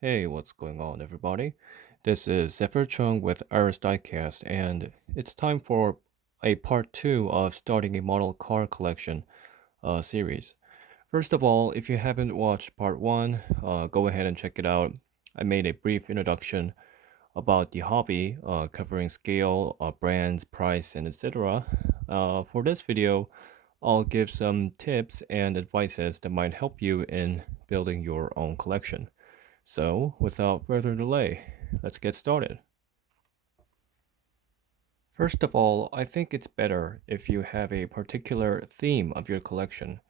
Hey, what's going on, everybody? This is Zephyr Chung with Iris Diecast, and it's time for a part two of starting a model car collection series. First of all, if you haven't watched part one, go ahead and check it out. I made a brief introduction about the hobby, covering scale, brands, price, and etc. For this video, I'll give some tips and advices that might help you in building your own collection. So, without further delay, let's get started. First of all, I think it's better if you have a particular theme of your collection.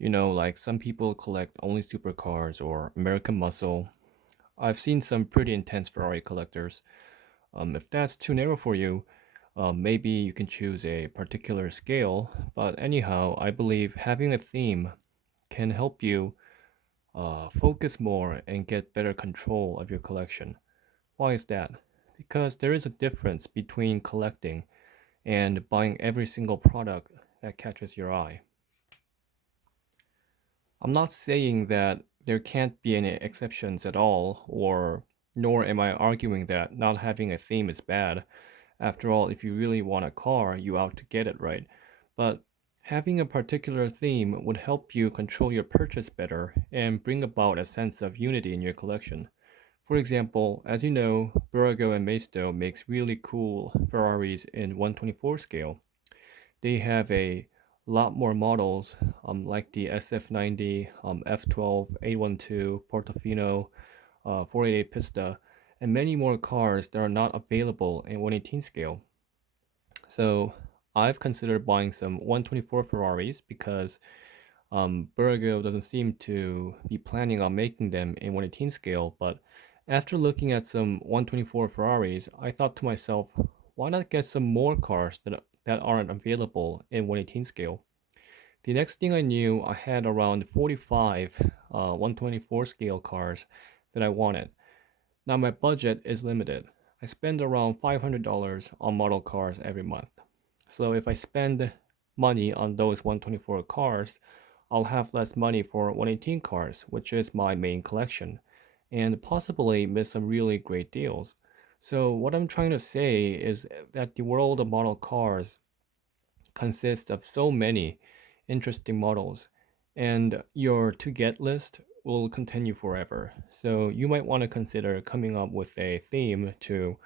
Like some people collect only supercars or American muscle. I've seen some pretty intense Ferrari collectors. If that's too narrow for you, maybe you can choose a particular scale. But anyhow, I believe having a theme can help you focus more and get better control of your collection. Why is that? Because there is a difference between collecting and buying every single product that catches your eye. I'm not saying that there can't be any exceptions at all, or nor am I arguing that not having a theme is bad. After all, if you really want a car, you out to get it, right? But having a particular theme would help you control your purchase better and bring about a sense of unity in your collection. For example, as you know, Burgo and Maisto makes really cool Ferraris in 124 scale. They have a lot more models, like the SF90, F12, 812, Portofino, 488 Pista, and many more cars that are not available in 118 scale. So I've considered buying some 124 Ferraris because Burgo doesn't seem to be planning on making them in 118 scale, but after looking at some 124 Ferraris, I thought to myself, why not get some more cars that aren't available in 118 scale? The next thing I knew, I had around 45 124 scale cars that I wanted. Now my budget is limited. I spend around $500 on model cars every month. So if I spend money on those 124 cars, I'll have less money for 118 cars, which is my main collection, and possibly miss some really great deals. So what I'm trying to say is that the world of model cars consists of so many interesting models, and your to get list will continue forever. So you might want to consider coming up with a theme to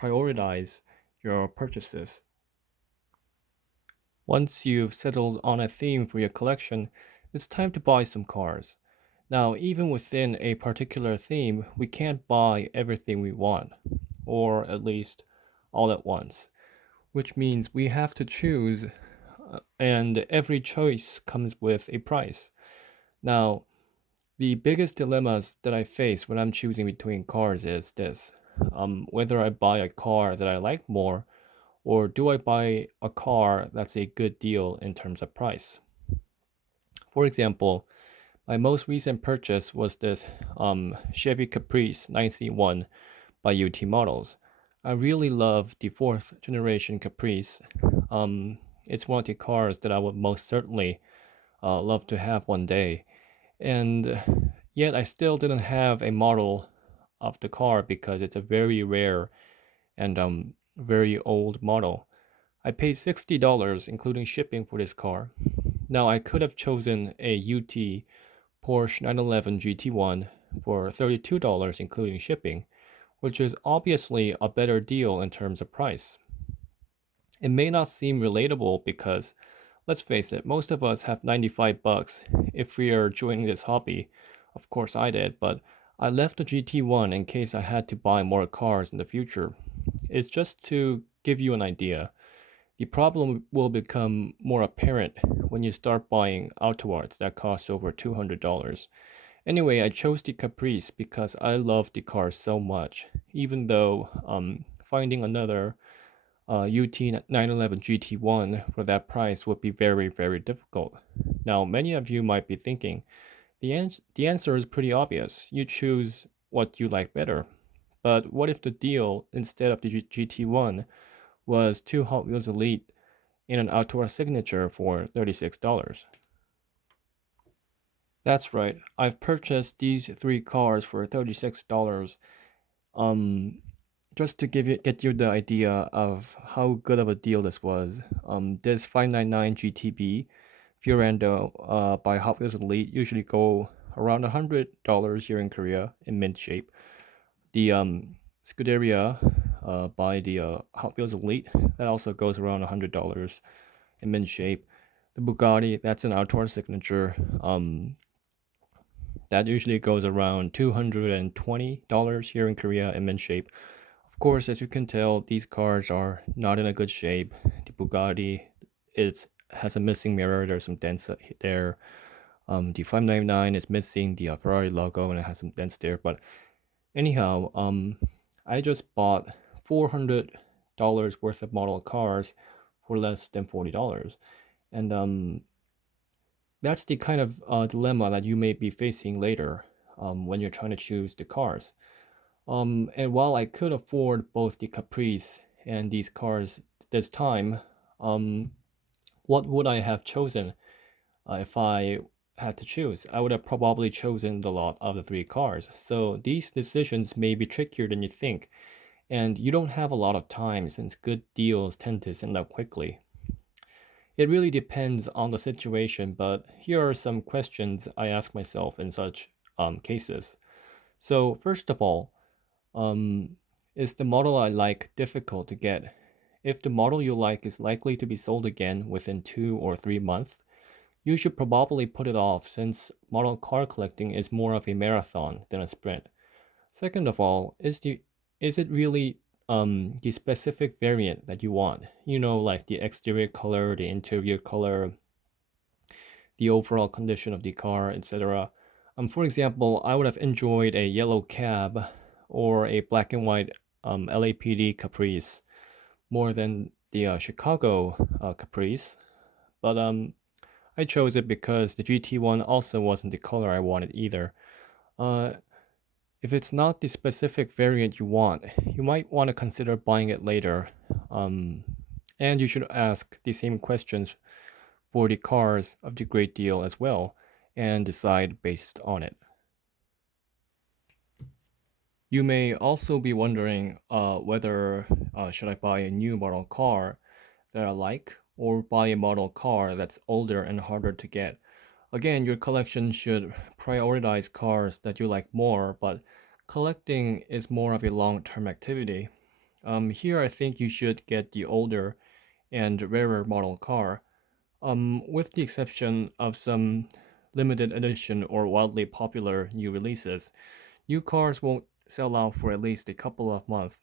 prioritize your purchases. Once you've settled on a theme for your collection, it's time to buy some cars. Now, even within a particular theme, we can't buy everything we want, or at least all at once, which means we have to choose, and every choice comes with a price. Now, the biggest dilemmas that I face when I'm choosing between cars is this: whether I buy a car that I like more, or do I buy a car that's a good deal in terms of price? For example, my most recent purchase was this Chevy Caprice 9C1 by UT Models. I really love the fourth generation Caprice. It's one of the cars that I would most certainly love to have one day. And yet I still didn't have a model of the car because it's a very rare and very old model. I paid $60 including shipping for this car. Now I could have chosen a UT Porsche 911 GT1 for $32 including shipping, which is obviously a better deal in terms of price. It may not seem relatable because, let's face it, most of us have 95 bucks if we are joining this hobby. Of course I did, but I left the GT1 in case I had to buy more cars in the future. It's just to give you an idea. The problem will become more apparent when you start buying auto that cost over $200. Anyway, I chose the Caprice because I love the car so much, even though finding another UT 911 GT1 for that price would be very, very difficult. Now, many of you might be thinking, the answer is pretty obvious. You choose what you like better. But what if the deal, instead of the GT1, was two Hot Wheels Elite in an outdoor signature for $36? That's right. I've purchased these three cars for $36. Um, just to get you the idea of how good of a deal this was. This 599 GTB Fiorando by Hot Wheels Elite usually go around $100 here in Korea in mint shape. The Scuderia by the Hot Wheels Elite that also goes around $100 in mint shape. The Bugatti, that's an outdoor signature. That usually goes around $220 here in Korea in mint shape. Of course, as you can tell, these cars are not in a good shape. The Bugatti, it has a missing mirror. There's some dents there. The 599 is missing the Ferrari logo and it has some dents there. But anyhow, I just bought $400 worth of model cars for less than $40, and that's the kind of dilemma that you may be facing later when you're trying to choose the cars. And while I could afford both the Caprice and these cars this time, um, what would I have chosen if I had to choose? I would have probably chosen the lot of the three cars. So these decisions may be trickier than you think, and you don't have a lot of time since good deals tend to send out quickly. It really depends on the situation, but here are some questions I ask myself in such cases. So, first of all, um, is the model I like difficult to get? If the model you like is likely to be sold again within 2 or 3 months, you should probably put it off since model car collecting is more of a marathon than a sprint. Second of all, is it really the specific variant that you want? You know, like the exterior color, the interior color, the overall condition of the car, etc. For example, I would have enjoyed a yellow cab or a black and white LAPD Caprice more than the Chicago Caprice, but I chose it because the GT1 also wasn't the color I wanted either. Uh, if it's not the specific variant you want, you might want to consider buying it later. Um, and you should ask the same questions for the cars of the great deal as well and decide based on it. You may also be wondering whether should I buy a new model car that I like or buy a model car that's older and harder to get. Again, your collection should prioritize cars that you like more, but collecting is more of a long-term activity. Here, I think you should get the older and rarer model car, with the exception of some limited edition or wildly popular new releases. New cars won't sell out for at least a couple of months,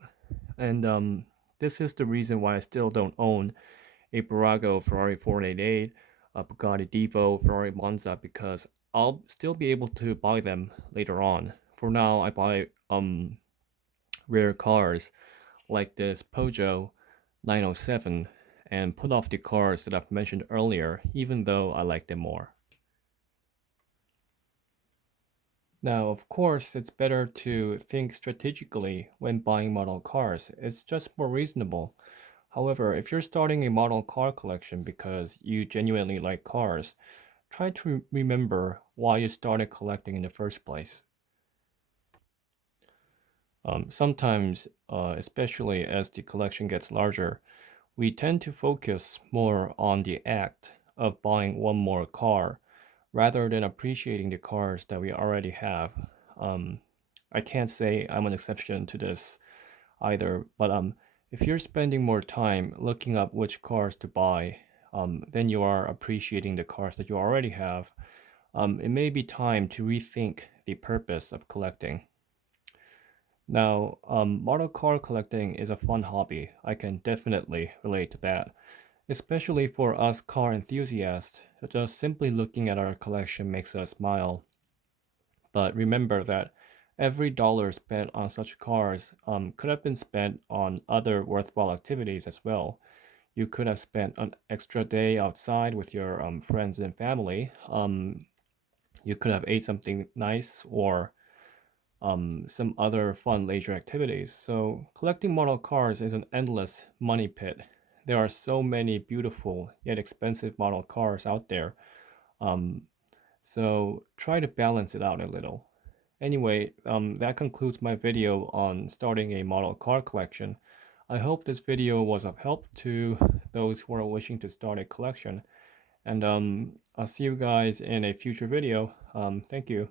and this is the reason why I still don't own a Barago Ferrari 488, a Bugatti Divo, Ferrari Monza, because I'll still be able to buy them later on. For now, I buy rare cars like this Peugeot 907 and put off the cars that I've mentioned earlier, even though I like them more. Now, of course, it's better to think strategically when buying model cars. It's just more reasonable. However, if you're starting a model car collection because you genuinely like cars, try to remember why you started collecting in the first place. Sometimes, especially as the collection gets larger, we tend to focus more on the act of buying one more car rather than appreciating the cars that we already have. Um, I can't say I'm an exception to this either, but if you're spending more time looking up which cars to buy than you are appreciating the cars that you already have, it may be time to rethink the purpose of collecting. Now, model car collecting is a fun hobby. I can definitely relate to that, especially for us car enthusiasts. Just simply looking at our collection makes us smile. But remember that every dollar spent on such cars could have been spent on other worthwhile activities as well. You could have spent an extra day outside with your friends and family. You could have ate something nice or some other fun leisure activities. So, collecting model cars is an endless money pit. There are so many beautiful yet expensive model cars out there. Um, So try to balance it out a little. Anyway, that concludes my video on starting a model car collection. I hope this video was of help to those who are wishing to start a collection. And I'll see you guys in a future video. Thank you.